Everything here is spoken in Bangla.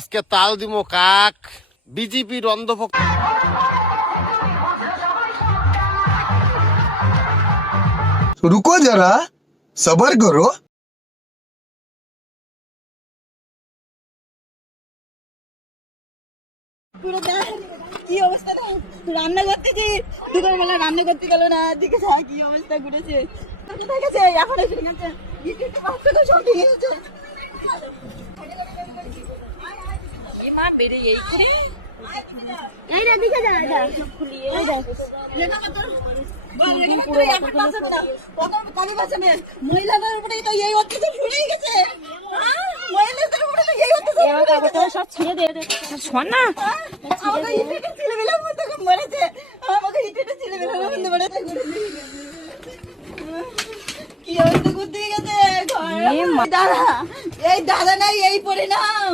আজকে তাল দিমো কাক বিজেপির অন্ধভক্ত। रुको जरा सबर करो। কি অবস্থা রান্না করতেছি, দুপুরবেলা রান্না করতে গেল না, দিকে কি অবস্থা ঘুরেছে, কোথায় গেছে এখন এসে গেছে, বাচ্চাটা সব ভেঙে গেছে। মহিলাদের উপরে তো এই অত্যাচার শুরুই গেছে, মহিলাদের উপরে তো এই অত্যাচার সব ছেড়ে দে শোন না। আমাকে ইটেটা ছেলেবেলার মতো মরেছে, আমাকে ইটেটা ছেলেবেলার মতো মরেছে। কি অবস্থা করতে গেছে দাদা, এই দাদা নাই এই পরিণাম।